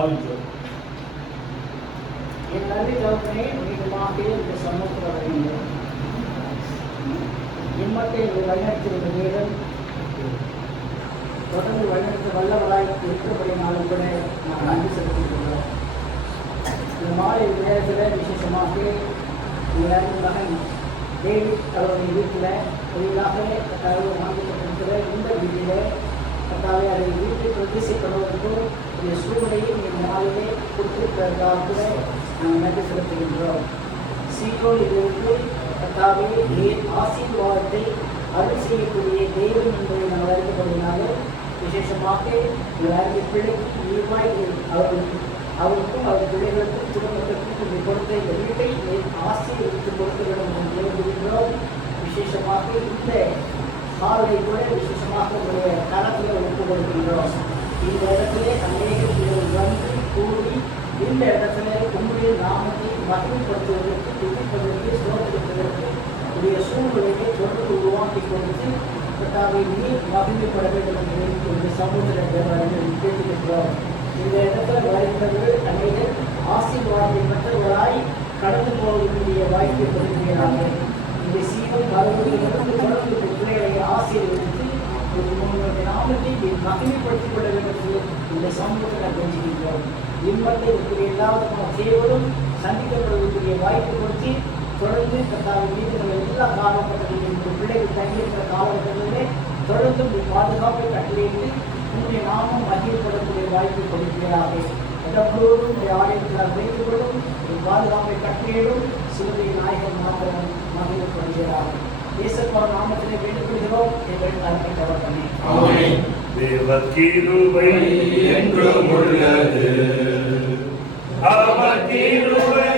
பாவிக்கிறோம். என் நல்ல தகப்பனே, மீண்டுமாக இந்த சமூகத்தில் வருகின்றோம். இம்மட்டை வழிநடத்திய தேவன் தொடர்ந்து வழிநடத்த வல்லவராய் இருக்கப்படினாலும் கூட நாங்கள் நன்றி செலுத்துகின்றோம். இந்த மாலை நேரத்தில் விசேஷமாக என் மகன் டேவிட் அவருடைய வீட்டில் புதிதாக வாங்கப்பட்டிருக்கிற இந்த வீட்டில் கட்டாவே அதை வீட்டை பிரதிசைப்படுவதற்கும் இந்த சூழ்நிலையை இந்த நாளிலே கொடுத்திருக்கிறதாக கூட நாங்கள் நன்றி செலுத்துகின்றோம். சீக்கிரம் கட்டாவே ஆசீர்வாதத்தை அருள் செய்யக்கூடிய தெய்வம் என்பதை நாங்கள் அறிந்தபடினாலே விசேஷமாக பிள்ளைக்கு ஈவாய் அவருக்கும் அவர் பிள்ளைகளுக்கும் குடும்பத்திற்கும் கொடுத்த இந்த வீட்டை ஆசீர்வதித்து கொடுக்க வேண்டும் என்று வேண்டுகின்றோம். விசேஷமாக இந்த காலை கூட விசேஷமாக உங்களுடைய களத்தில் ஒப்பு கொடுக்கின்றோம். இந்த இடத்திலே அநேக வந்து கூடி இந்த இடத்துல உங்களுடைய நாமத்தை மகிழ்ப்படுத்துவதற்கு துதிப்பதற்கு சோதரிப்பதற்கு உடைய சூழ்நிலையை தொடர்ந்து உருவாக்கி கொடுத்து கர்த்தாவை நீர் மகிழ்ப்பட வேண்டும் என்று இந்த சமூகத்தில் கேட்டுக்கின்றோம். இந்த இடத்துல வருகிறவர்கள் அநேகர் ஆசீர்வாதத்தை பெற்றவர்களாய் கடந்து போவதற்குரிய வாய்ப்பை கொடுக்கிறார்கள். இந்த சீவன் மறுபடியும் தொடர்ந்து பிள்ளைகளை ஆசீர்வதித்து உங்களுடைய நாமத்தை மகிமைப்படுத்திக் கொள்ள வேண்டும் இந்த சமூகத்தில் தெரிஞ்சுக்கின்றோம். இன்பத்தை இருக்கிற எல்லாருக்கும் சேவரும் சந்திக்கப்படுவதற்குரிய வாய்ப்பு கொடுத்து தொடர்ந்து கர்த்தாவின் மீது எல்லா காலகட்டத்திலும் இந்த பிள்ளைகள் தங்கியிருக்கிற காலகட்டங்களிலே தொடர்ந்து பாதுகாப்பை கட்டளையிட்டு உங்களுடைய நாமம் மகிழ்ப்படக்கூடிய வாய்ப்பு கொடுக்கிறாக. இடப்போதும் ஆலயத்தில் வைத்துக் கொள்ளும் பாதுகாப்பை கட்டளையிடும் சிலுவை நாயகன் மாத்திரம் மகிழ்ப்படுகிறார். தேசப்பா நாமத்திலே வேண்டுகொள்கிறோம். எங்கள் அருமை தகப்பனே. தேவ கிருபை என்றும் உள்ளது. அவர் கிருபை